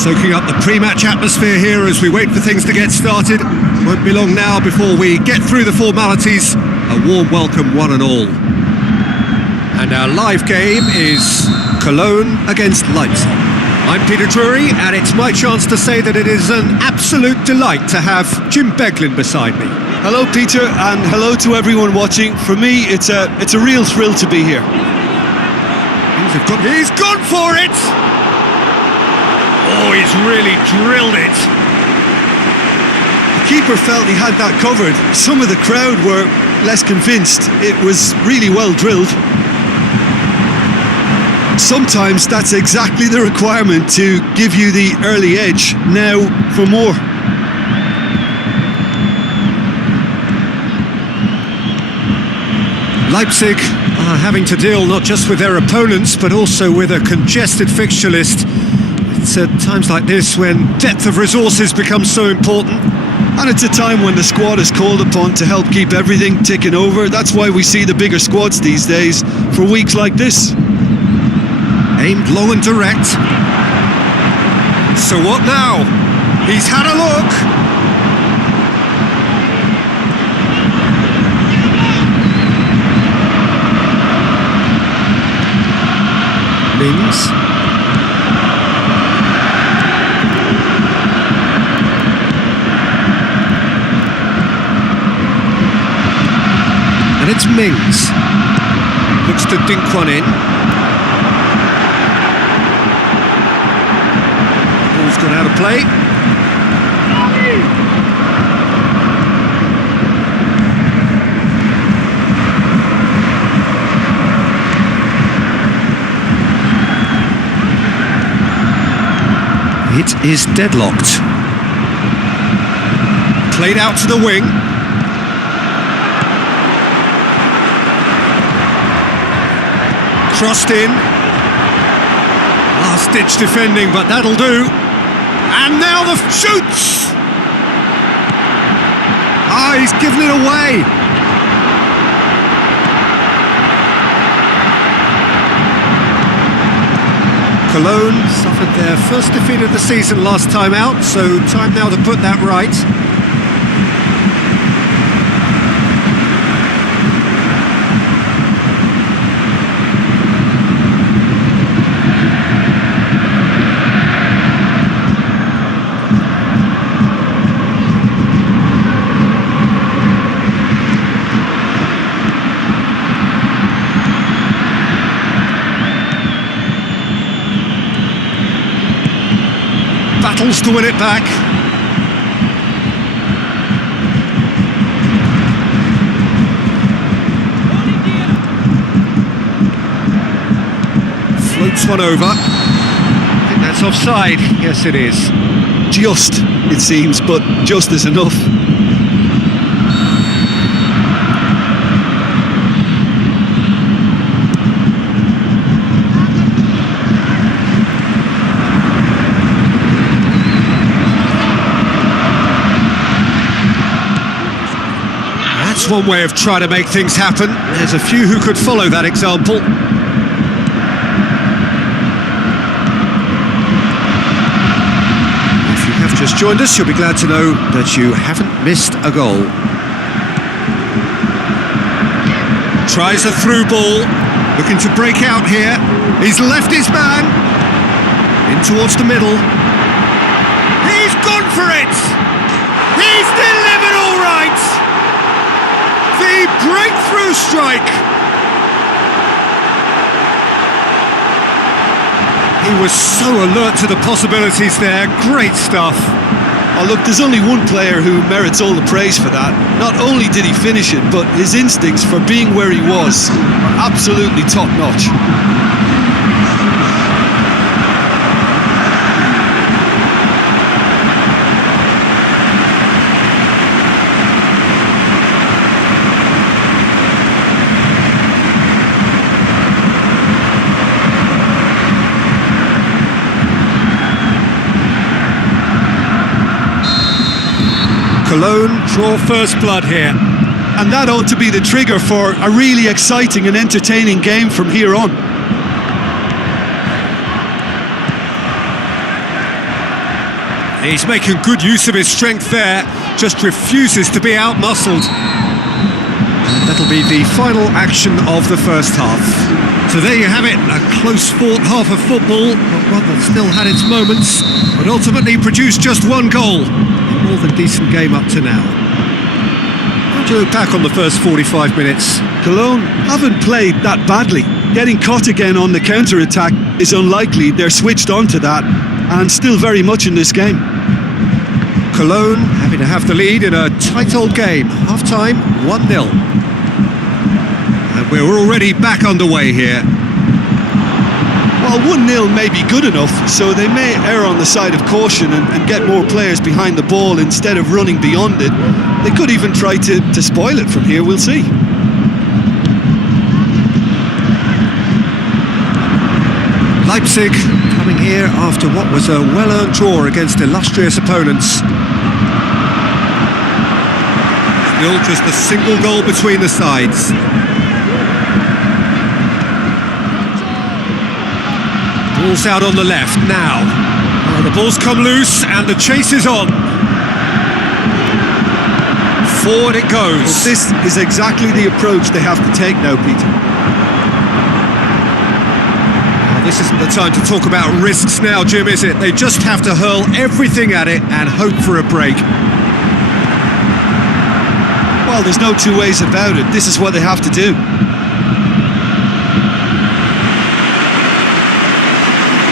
Soaking up the pre-match atmosphere here as we wait for things to get started. Won't be long now before we get through the formalities. A warm welcome, one and all. And our live game is Cologne against Leipzig. I'm Peter Drury, and it's my chance to say that it is an absolute delight to have Jim Beglin beside me. Hello, Peter, and hello to everyone watching. For me, it's a real thrill to be here. He's gone for it! Oh, he's really drilled it. The keeper felt he had that covered. Some of the crowd were less convinced. It was really well drilled. Sometimes that's exactly the requirement to give you the early edge. Now for more. Leipzig are having to deal not just with their opponents, but also with a congested fixture list. It's at times like this when depth of resources becomes so important. And it's a time when the squad is called upon to help keep everything ticking over. That's why we see the bigger squads these days for weeks like this. Aimed long and direct. So what now? He's had a look. Mings. And it's Mings. Looks to dink one in. Ball's gone out of play. It is deadlocked. Played out to the wing. Crossed in. Last-ditch defending, but that'll do. And now the shoots! Ah, he's given it away. Cologne suffered their first defeat of the season last time out, so time now to put that right. Battles to win it back. Floats one over. I think that's offside. Yes, it is. Just, it seems, but just is enough. That's one way of trying to make things happen. There's a few who could follow that example. If you have just joined us, you'll be glad to know that you haven't missed a goal. Tries a through ball, looking to break out here. He's left his man. In towards the middle. He's gone for it! He's delivered all right! The breakthrough strike! He was so alert to the possibilities there. Great stuff. Oh, look, there's only one player who merits all the praise for that. Not only did he finish it, but his instincts for being where he was are absolutely top-notch. Cologne draw first blood here. And that ought to be the trigger for a really exciting and entertaining game from here on. He's making good use of his strength there, just refuses to be out-muscled. And that'll be the final action of the first half. So there you have it, a close-fought half of football, but one that still had its moments, but ultimately produced just one goal. A more than decent game up to now. How do you look back on the first 45 minutes? Cologne haven't played that badly. Getting caught again on the counter-attack is unlikely. They're switched on to that and still very much in this game. Cologne having to have the lead in a tight old game. Half-time, 1-0. And we're already back underway here. Well, 1-0 may be good enough, so they may err on the side of caution and get more players behind the ball instead of running beyond it. They could even try to spoil it from here, we'll see. Leipzig coming here after what was a well-earned draw against illustrious opponents. Still just a single goal between the sides. Ball's out on the left now. Oh, the ball's come loose and the chase is on. Forward it goes. Well, this is exactly the approach they have to take now, Peter. This isn't the time to talk about risks now, Jim, is it? They just have to hurl everything at it and hope for a break. Well, there's no two ways about it. This is what they have to do.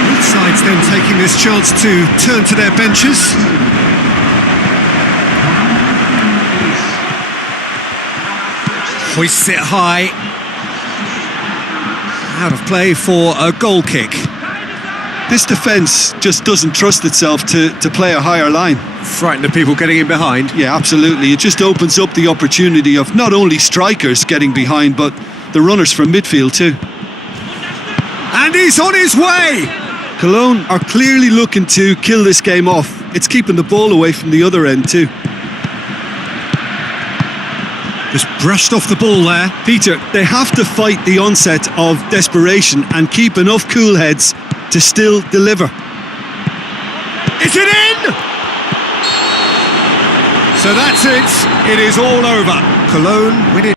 Both sides then taking this chance to turn to their benches. Hoists it high. Out of play for a goal kick. This defence just doesn't trust itself to play a higher line. Frightened of people getting in behind. Yeah, absolutely. It just opens up the opportunity of not only strikers getting behind, but the runners from midfield too. And he's on his way! Cologne are clearly looking to kill this game off. It's keeping the ball away from the other end too. Just brushed off the ball there. Peter, they have to fight the onset of desperation and keep enough cool heads to still deliver. Is it in? So that's it. It is all over. Cologne winning.